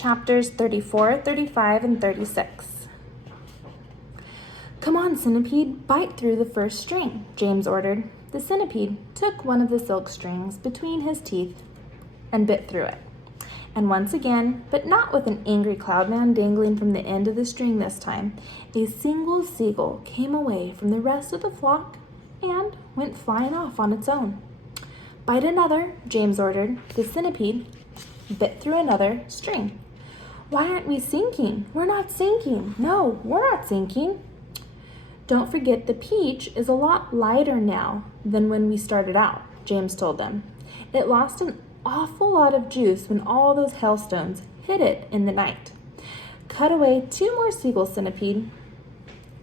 Chapters 34, 35, and 36. "Come on, Centipede, bite through the first string," James ordered. The centipede took one of the silk strings between his teeth and bit through it. And once again, but not with an angry cloudman dangling from the end of the string this time, a single seagull came away from the rest of the flock and went flying off on its own. "Bite another," James ordered. The centipede bit through another string. "Why aren't we sinking? We're not sinking. No, we're not sinking." "Don't forget the peach is a lot lighter now than when we started out," James told them. "It lost an awful lot of juice when all those hailstones hit it in the night. Cut away 2 more seagulls, Centipede."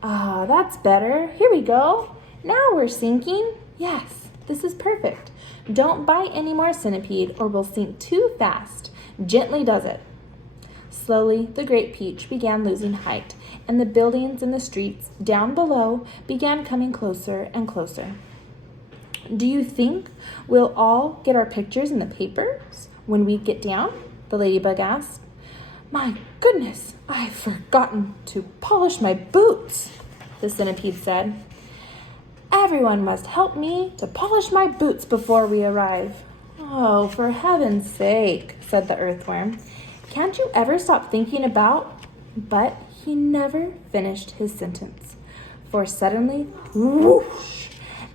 "Ah, that's better. Here we go. Now we're sinking. Yes, this is perfect. Don't bite any more, Centipede, or we'll sink too fast. Gently does it." Slowly, the great peach began losing height, and the buildings and the streets down below began coming closer and closer. "Do you think we'll all get our pictures in the papers when we get down?" the ladybug asked. "My goodness, I've forgotten to polish my boots," the centipede said. "Everyone must help me to polish my boots before we arrive." "Oh, for heaven's sake," said the earthworm. "Can't you ever stop thinking about—" But he never finished his sentence, for suddenly, whoosh,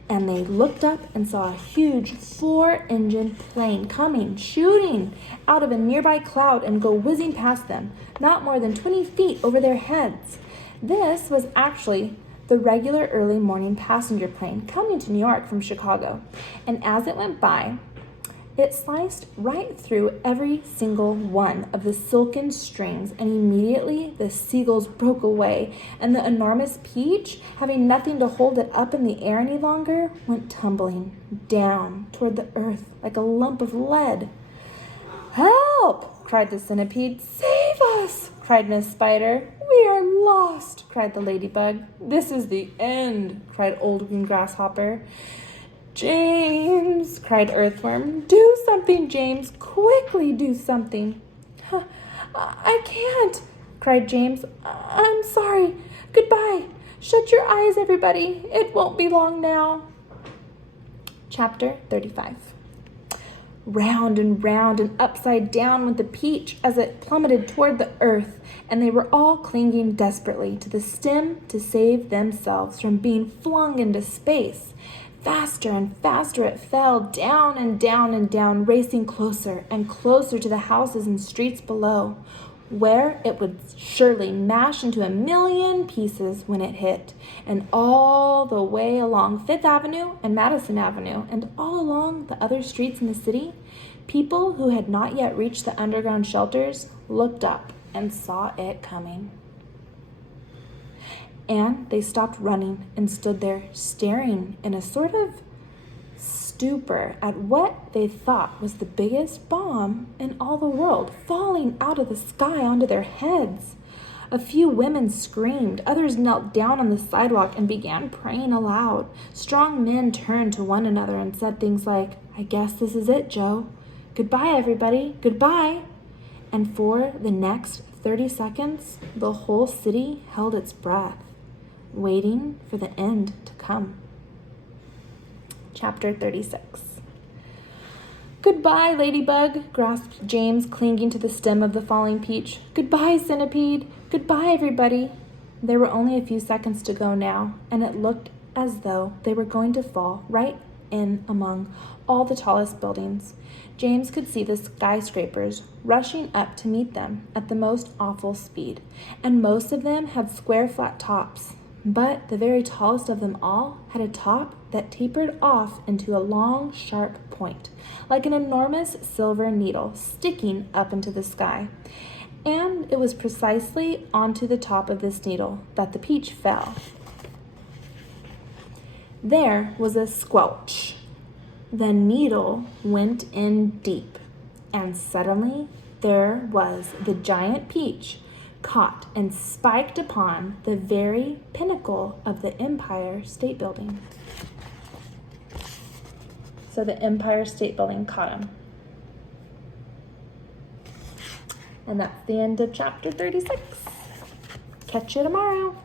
and they looked up and saw a huge 4-engine plane coming, shooting out of a nearby cloud and go whizzing past them, not more than 20 feet over their heads. This was actually the regular early morning passenger plane coming to New York from Chicago, and as it went by, it sliced right through every single one of the silken strings, and immediately the seagulls broke away, and the enormous peach, having nothing to hold it up in the air any longer, went tumbling down toward the earth like a lump of lead. "Help!" cried the centipede. "Save us!" cried Miss Spider. "We are lost!" cried the ladybug. "This is the end!" cried Old Green Grasshopper. "James!" cried Earthworm. "Do something, James! Quickly do something!" I can't!" cried James. "I'm sorry. Goodbye. Shut your eyes, everybody. It won't be long now." Chapter 35. Round and upside down went the peach as it plummeted toward the earth, and they were all clinging desperately to the stem to save themselves from being flung into space. Faster and faster it fell, down and down and down, racing closer and closer to the houses and streets below, where it would surely mash into a million pieces when it hit. And all the way along Fifth Avenue and Madison Avenue, and all along the other streets in the city, people who had not yet reached the underground shelters looked up and saw it coming. And they stopped running and stood there staring in a sort of stupor at what they thought was the biggest bomb in all the world falling out of the sky onto their heads. A few women screamed, others knelt down on the sidewalk and began praying aloud. Strong men turned to one another and said things like, "I guess this is it, Joe. Goodbye, everybody. Goodbye." And for the next 30 seconds, the whole city held its breath, waiting for the end to come. Chapter 36. "Goodbye, Ladybug," gasped James, clinging to the stem of the falling peach. "Goodbye, Centipede. Goodbye, everybody." There were only a few seconds to go now, and it looked as though they were going to fall right in among all the tallest buildings. James could see the skyscrapers rushing up to meet them at the most awful speed, and most of them had square flat tops. But the very tallest of them all had a top that tapered off into a long, sharp point, like an enormous silver needle sticking up into the sky. And it was precisely onto the top of this needle that the peach fell. There was a squelch. The needle went in deep, and suddenly there was the giant peach caught and spiked upon the very pinnacle of the Empire State Building. So the Empire State Building caught him. And that's the end of chapter 36. Catch you tomorrow.